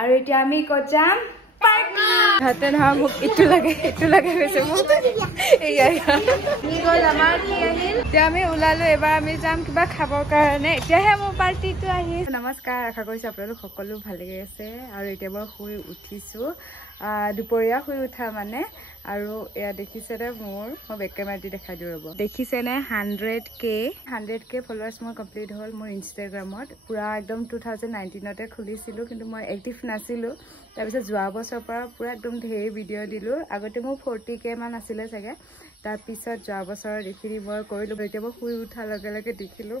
আৰু এতিয়া আমি ক'ত যাম পাৰ্টি হাতে নহয় মোক ইটো লাগে গৈছে মোক এয়া কি গ'ল আমাৰ কি আহিল এতিয়া আমি ওলালো এবাৰ আমি যাম কিবা খাবৰ কাৰণে এতিয়াহে মোৰ পাৰ্টিটো আহিল নমস্কাৰ আশা কৰিছোঁ আপোনালোক সকলো ভালে আছে আৰু এতিয়া মই শুই উঠিছোঁ দুপৰীয়া শুই উঠা মানে আৰু এয়া দেখিছেনে মই বেক কেমেৰা দি দেখাই দিওঁ ৰ'ব দেখিছেনে 100K ফলোৱাৰ্ছ মোৰ কমপ্লিট হ'ল মোৰ ইনষ্টাগ্ৰামত পুৰা একদম 2019তে খুলিছিলোঁ কিন্তু মই এক্টিভ নাছিলোঁ তাৰপিছত যোৱা বছৰৰ পৰা পুৰা একদম ঢেৰ ভিডিঅ' দিলোঁ আগতে মোৰ 40K মান আছিলে চাগে তাৰপিছত যোৱা বছৰ এইখিনি মই কৰিলোঁ এতিয়া মই শুই উঠাৰ লগে লগে দেখিলোঁ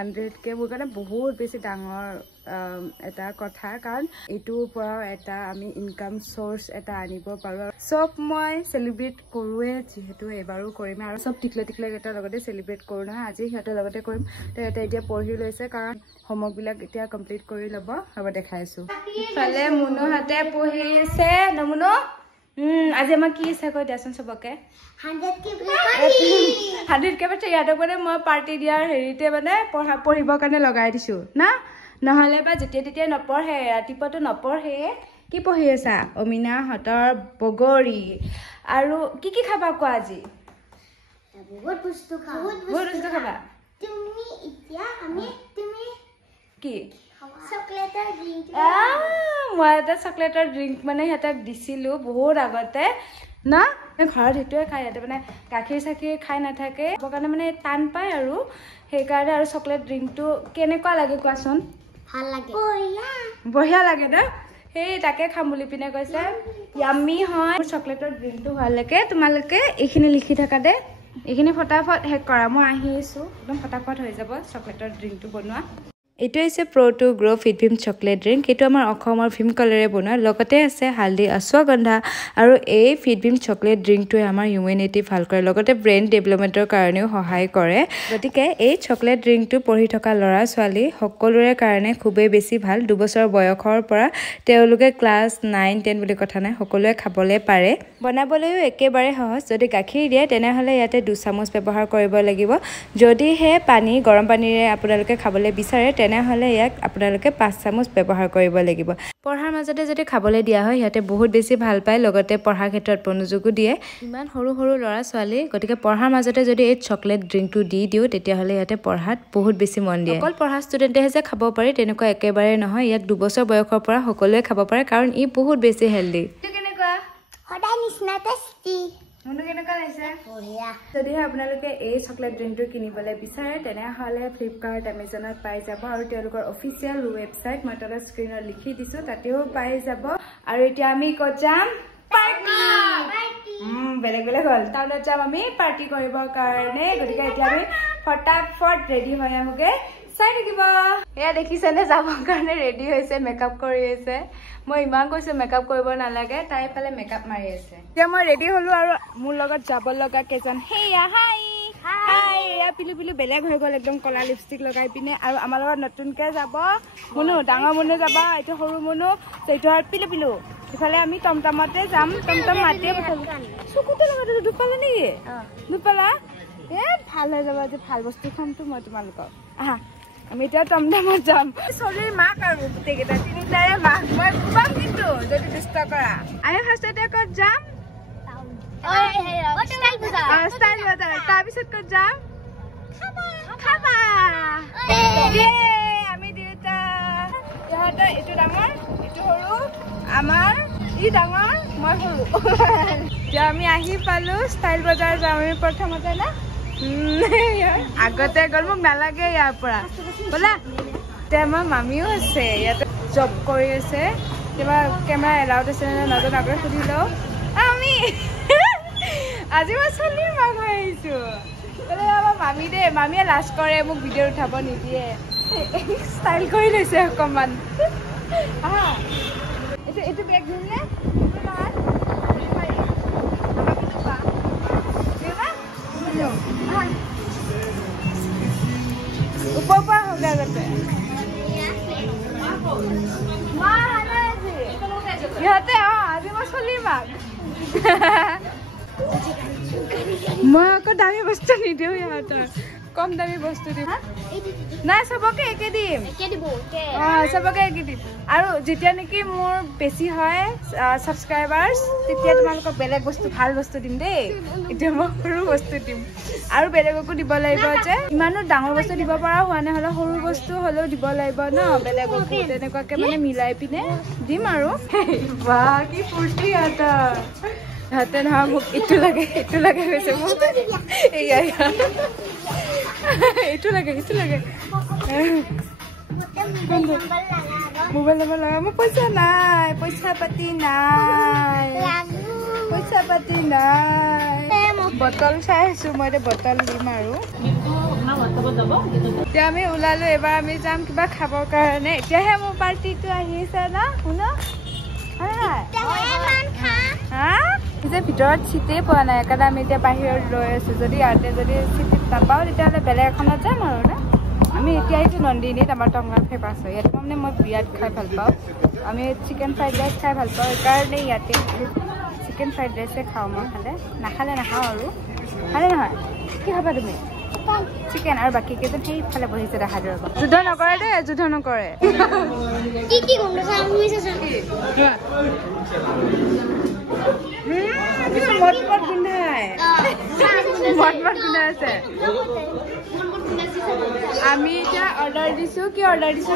100K মোৰ কাৰণে বহুত বেছি ডাঙৰ এটা কথা কাৰণ এইটোৰ পৰাও এটা আমি ইনকাম চ'ৰ্চ এটা আনিব পাৰোঁ চব মই চেলিব্ৰেট কৰোঁৱে যিহেতু এবাৰো কৰিম আৰু চব টিকলেকেইটাৰ লগতে চেলিব্ৰেট কৰোঁ নহয় আজি সিহঁতৰ লগতে কৰিম তো এতিয়া পঢ়ি লৈছে কাৰণ হোমৱৰ্কবিলাক এতিয়া কমপ্লিট কৰি ল'ব হ'ব দেখাই আছোঁ ইফালে মুনুহঁতে পঢ়ি আছে নমুনু আজি আমাক কি ইচ্ছা কৰি দিয়াচোন চবকে 100K পাৰ্টি ইয়াতক মানে মই পাৰ্টি দিয়াৰ হেৰিতে মানে পঢ়িবৰ কাৰণে লগাই দিছোঁ না নহ'লে বা যেতিয়া তেতিয়া নপঢ়ে ৰাতিপুৱাতো নপঢ়ে কি পঢ়ি আছা অমিনাহঁতৰ বগৰী আৰু কি খাবা কোৱা আজি বহুত বস্তু খাবা তুমি এতিয়া তুমি কি চকলেটৰ ড্ৰিংক মই এটা চকলেটৰ ড্ৰিংক মানে সিহঁতক দিছিলোঁ বহুত আগতে না ঘৰত সেইটোৱে খায় সিহঁতে মানে গাখীৰ চাখীৰ খাই নাথাকে সেইটো কাৰণে মানে টান পায় আৰু সেইকাৰণে আৰু চকলেট ড্ৰিংকটো কেনেকুৱা লাগে কোৱাচোন ভাল লাগে বঢ়িয়া লাগে ন সেই তাকে খাম বুলি পিনে কৈছে ইয়াম্মি হয় চকলেটৰ ড্ৰিংকটো হোৱালৈকে তোমালোকে এইখিনি লিখি থাকা দে এইখিনি ফটাফট শেষ কৰা মই আহি আছোঁ একদম ফটাফট হৈ যাব চকলেটৰ ড্ৰিংকটো বনোৱা এইটো হৈছে প্ৰ' গ্ৰ' ফিটভিম চকলেট ড্ৰিংক এইটো আমাৰ অসমৰ ভীম কলেৰে বনোৱা লগতে আছে হালধি অশ্বগন্ধা আৰু এই ফিটভিম চকলেট ড্ৰিংকটোৱে আমাৰ ইমিউনিটি ভাল কৰে লগতে ব্ৰেইন ডেভেলপমেণ্টৰ কাৰণেও সহায় কৰে গতিকে এই চকলেট ড্ৰিংকটো পঢ়ি থকা ল'ৰা ছোৱালী সকলোৰে কাৰণে খুবেই বেছি ভাল 2 বছৰ বয়সৰ পৰা তেওঁলোকে ক্লাছ 9, 10 বুলি কথা নাই সকলোৱে খাবলৈ পাৰে বনাবলৈও একেবাৰে সহজ যদি গাখীৰ দিয়ে তেনেহ'লে ইয়াতে 2 চামুচ ব্যৱহাৰ কৰিব লাগিব যদিহে গৰম পানীৰে আপোনালোকে খাবলৈ বিচাৰে তেনেহ'লে ইয়াক আপোনালোকে 5 চামুচ ব্যৱহাৰ কৰিব লাগিব পঢ়াৰ মাজতে যদি খাবলৈ দিয়া হয় সিহঁতে বহুত বেছি ভাল পায় লগতে পঢ়াৰ ক্ষেত্ৰত মনোযোগো দিয়ে ইমান সৰু ল'ৰা ছোৱালী গতিকে পঢ়াৰ মাজতে যদি এই চকলেট ড্ৰিংকটো দি দিওঁ তেতিয়াহ'লে ইয়াতে পঢ়াত বহুত বেছি মন দিয়ে অকল পঢ়া ষ্টুডেণ্টেহে যে খাব পাৰে তেনেকুৱা একেবাৰে নহয় ইয়াক 2 বছৰ বয়সৰ পৰা সকলোৱে খাব পাৰে কাৰণ ই বহুত বেছি হেল্ডি কেনেকুৱা সদায় নিচিনা টেষ্টি মনু কেনেকুৱা লাগিছে বঢ়িয়া যদিহে আপোনালোকে এই চকলেট ড্ৰিংকটো কিনিবলৈ বিচাৰে তেনেহ'লে ফ্লিপকাৰ্ট এমাজনত পাই যাব আৰু তেওঁলোকৰ অফিচিয়েল ৱেবছাইট মই তলত স্ক্ৰীনত লিখি দিছোঁ তাতেও পাই যাব আৰু এতিয়া আমি ক'ত যাম পাৰ্টি বেলেগ হ'ল টাউনত যাম আমি পাৰ্টি কৰিবৰ কাৰণে গতিকে এতিয়া আমি ফটাফট ৰেডি হৈ আহোঁগৈ চাই থাকিব এয়া দেখিছেনে যাবৰ কাৰণে ৰেডি হৈছে মেকআপ কৰি আছে মই ইমান কৈছোঁ মেকআপ কৰিব নালাগে তাই ফালে মেকআপ মাৰি আছে এতিয়া মই ৰেডি হ'লোঁ আৰু মোৰ লগত যাব লগা কেইজন হেয়া হাই এয়া পিলু বেলেগ হৈ গ'ল একদম কলা লিপষ্টিক লগাই পিনে আৰু আমাৰ লগত নতুনকৈ যাব মুনু ডাঙৰ মুনু যাব এইটো সৰু মুনু এইটো আৰু পিলু ইফালে আমি টমটমতে যাম টমটম মাতিয়ে পঠালোঁ চকুতে লগাই দুপালা নেকি দুপালা ভাল হৈ যাব আজি ভাল বস্তু খামতো মই তোমালোকক আহা আমি এতিয়া টমটমত যাম চলিৰ মাক আৰু গোটেইকেইটা তিনিটাৰে মাক মই খুৱাম কিন্তু যদি দুষ্ট কৰা আমি ফাৰ্ষ্টতে ক'ত যাম ষ্টাইল বজাৰ তাৰপিছত ক'ত যাম খাবা আমি দুয়োটা ইহঁতৰ এইটো ডাঙৰ এইটো সৰু আমাৰ ই ডাঙৰ মই সৰু এতিয়া আমি আহি পালোঁ ষ্টাইল বজাৰ যাওঁ আমি প্ৰথমতে না আগতে গ'ল মোক নালাগে ইয়াৰ পৰা ব'লা এতিয়া আমাৰ মামীও আছে ইয়াতে জব কৰি আছে কিবা কেমেৰা এলাউড আছে নে নাজানো আগতে সুধি লওঁ আমি আজি মই চলিৰ মাক হৈ আহিছোঁ আমাৰ মামী দেই মামীয়ে লাজ কৰে মোক ভিডিঅ' উঠাব নিদিয়ে ষ্টাইল কৰি লৈছে অকণমান এইটো বেগ দিলে ওপৰ পৰা হ'লে আগতে সিহঁতে আজি মই চলিৰ মাক মই আকৌ দামী বস্তু নিদিওঁ ইহঁতৰ কম দামী বস্তু দিম নাই সবকে একে দিম সবকে একে দিম আৰু যেতিয়া নেকি মোৰ বেছি হয় সাবস্ক্ৰাইবাৰ্ছ তেতিয়া তোমালোকক বেলেগ বস্তু ভাল বস্তু দিম দেই এতিয়া মই সৰু বস্তু দিম আৰু বেলেগকো দিব লাগিব যে ইমানো ডাঙৰ বস্তু দিব পৰা হোৱা নাই হলে সৰু বস্তু হলেও দিব লাগিব ন বেলেগকো তেনেকুৱাকে মানে মিলাই পিনে দিম আৰু বাহ কি ফূৰ্তি হাতে নহয় মোক এইটো লাগে কৈছে মোক এয়া এইটো লাগে মোবাইল নম্বৰ লগা মোৰ পইচা নাই পইচা পাতি নাই বটল চাই আছো মই এতিয়া বটল দিম আৰু এতিয়া আমি ওলালো এবাৰ আমি যাম কিবা খাবৰ কাৰণে এতিয়াহে মোৰ পাৰ্টিটো আহিছে না শুন যে ভিতৰত চিটেই পোৱা নাই সেইকাৰণে আমি এতিয়া বাহিৰত ৰৈ আছো যদি ইয়াতে যদি চিট নাপাওঁ তেতিয়াহ'লে বেলেগ এখনত যাম আৰু না আমি এতিয়া আহিছোঁ নন্দিনীত আমাৰ টংলা ফেমাছ হয় ইয়াত মানে মই বিৰাট খাই ভাল পাওঁ আমি চিকেন ফ্ৰাইড ৰাইচ খাই ভাল পাওঁ সেইকাৰণে ইয়াতে চিকেন ফ্ৰাইড ৰাইচে খাওঁ মই নাখালে নাখাওঁ আৰু ভালে নহয় কি খাবা তুমি চিকেন আৰু বাকী কেইজন সেইফালে বহিছে দেখা দিব যুদ্ধ নকৰে দেই যুদ্ধ নকৰে মদ গোন্ধাই আছে আমি এতিয়া অৰ্ডাৰ দিছো কি অৰ্ডাৰ দিছো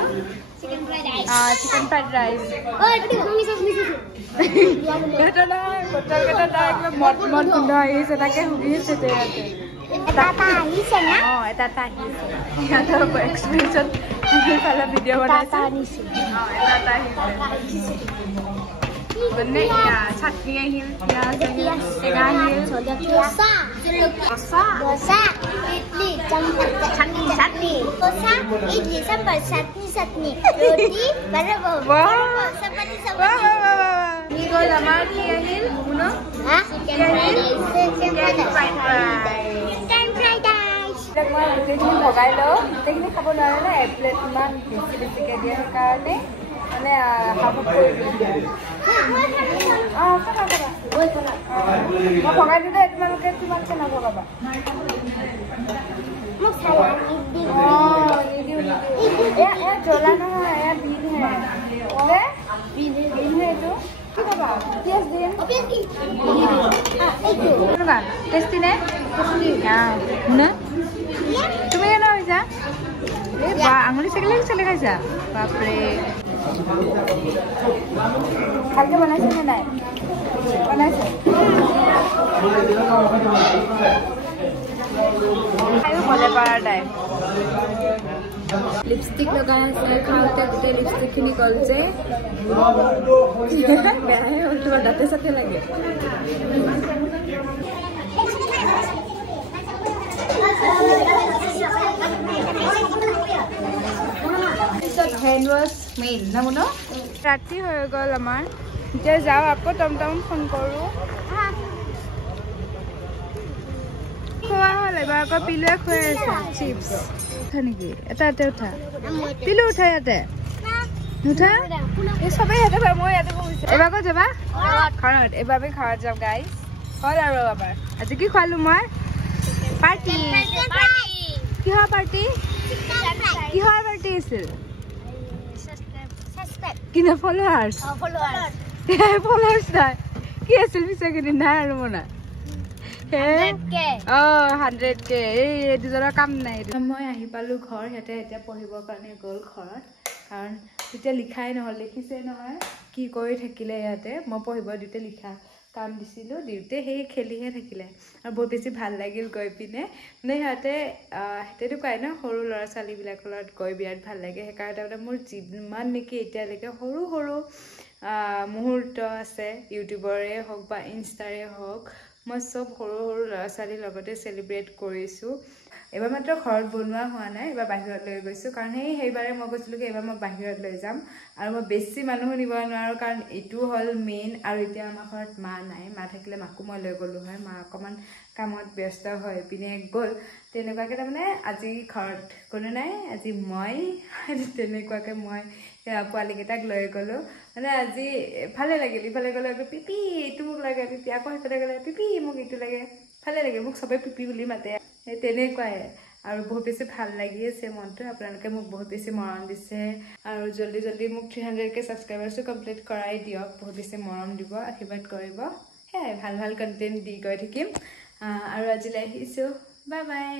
চিকেন ফ্ৰাইড ৰাইচ বটল কেইটা মদ গোন্ধ আহিছে তাকে সুধিছে এটা এক্সপিৰিয়েঞ্চত ভিডিঅ' বনাইছে চাটনি আহিল টেঙা আহিল আমাৰ কি আহিল মই গোটেইখিনি ভগাই লওঁ গোটেইখিনি খাব নোৱাৰে ন এক প্লেট ইমান বেছিকৈ দিয়ে সেইকাৰণে মানে মই ভগাই দিলে তোমালোকে কিমানকৈ নভগাবা এয়া জ্বলা নহয় এয়া বিনহে এইটো কি খাবা পিঁয়াজ দিম টেষ্টি নে তুমি কেনে হৈছা এই বা আঙুলি চেলি খাইছা বাপৰে ভালকে বনাইছে নে নাই বনাইছে খাইও মজা পাৰা টাইম লিপষ্টিক লগাই আছে খাওঁতে গোটেই লিপষ্টিকখিনি গ'ল যে বেয়াহে হ'ল তোমাৰ দাঁতে চাতে লাগে হেণ্ড ৱাছ মেইন না বোলো ৰাতি হৈ গ'ল আমাৰ এতিয়া যাওঁ আকৌ টমটম ফোন কৰোঁ খোৱা হ'ল এবাৰ আকৌ পিলুৱে খুৱাই আছে চিপছ উঠা নেকি এটা উঠা পিলু উঠা ইয়াতে নুঠা এই চবেই ইয়াতে পায় মই ইয়াতে বহিছোঁ এবাৰ ক'ত যাবা ঘৰত এবাৰ আমি ঘৰত যাম গাইজ হ'ল আৰু এবাৰ আজি কি খোৱালোঁ মই পাৰ্টি কিহৰ পাৰ্টি আছিল কিন্তু ফলোৱাৰ্ছ নাই কি আছিল পিছৰখিনি নাই আৰু মনা 100K এই দুজনৰ কাম নাই মই আহি পালোঁ ঘৰ সিহঁতে এতিয়া পঢ়িবৰ কাৰণে গ'ল ঘৰত কাৰণ তেতিয়া লিখাই নহ'ল লিখিছেই নহয় কি কৰি থাকিলে ইয়াতে মই পঢ়িব দিওঁতে লিখা কাম দিছিলোঁ দিওঁতে সেই খেলিহে থাকিলে আৰু বহুত বেছি ভাল লাগিল গৈ পিনে মানে সিহঁতেতো কয় ন সৰু ল'ৰা ছোৱালীবিলাকৰ লগত গৈ বিৰাট ভাল লাগে সেইকাৰণে মানে মোৰ যিমান নেকি এতিয়ালৈকে সৰু মুহূৰ্ত আছে ইউটিউবৰে হওক বা ইনষ্টাৰে হওক মই চব সৰু ল'ৰা ছোৱালীৰ লগতে চেলিব্ৰেট কৰিছোঁ এবাৰ মাত্ৰ ঘৰত বনোৱা হোৱা নাই এবাৰ বাহিৰত লৈ গৈছোঁ কাৰণ সেইবাৰে মই কৈছিলোঁ কি এবাৰ মই বাহিৰত লৈ যাম আৰু মই বেছি মানুহো নিব নোৱাৰোঁ কাৰণ এইটো হ'ল মেইন আৰু এতিয়া আমাৰ ঘৰত মা নাই মা থাকিলে মাকো মই লৈ গ'লোঁ হয় মা অকণমান কামত ব্যস্ত হৈ পিনে গ'ল তেনেকুৱাকৈ তাৰমানে আজি ঘৰত কোনো নাই আজি মই তেনেকুৱাকৈ মই পোৱালীকেইটাক লৈ গ'লোঁ মানে আজি ভালে লাগিল ইফালে গ'লে পিপি এইটো মোক লাগে পিপি আকৌ সেইফালে গ'লে পিপি মোক এইটো লাগে ভালে লাগে মোক চবেই পিপি বুলি মাতে সেই তেনেকুৱাই আৰু বহুত বেছি ভাল লাগি আছে মনটো আপোনালোকে মোক বহুত বেছি মৰম দিছে আৰু জলদি জলদি মোক 300k সাবস্ক্ৰাইবাৰছো কমপ্লিট কৰাই দিয়ক বহুত বেছি মৰম দিব আশীৰ্বাদ কৰিব হে ভাল ভাল কন্টেন্ট দি গৈ থাকিম আৰু আজিলৈ আহিছো বাই বাই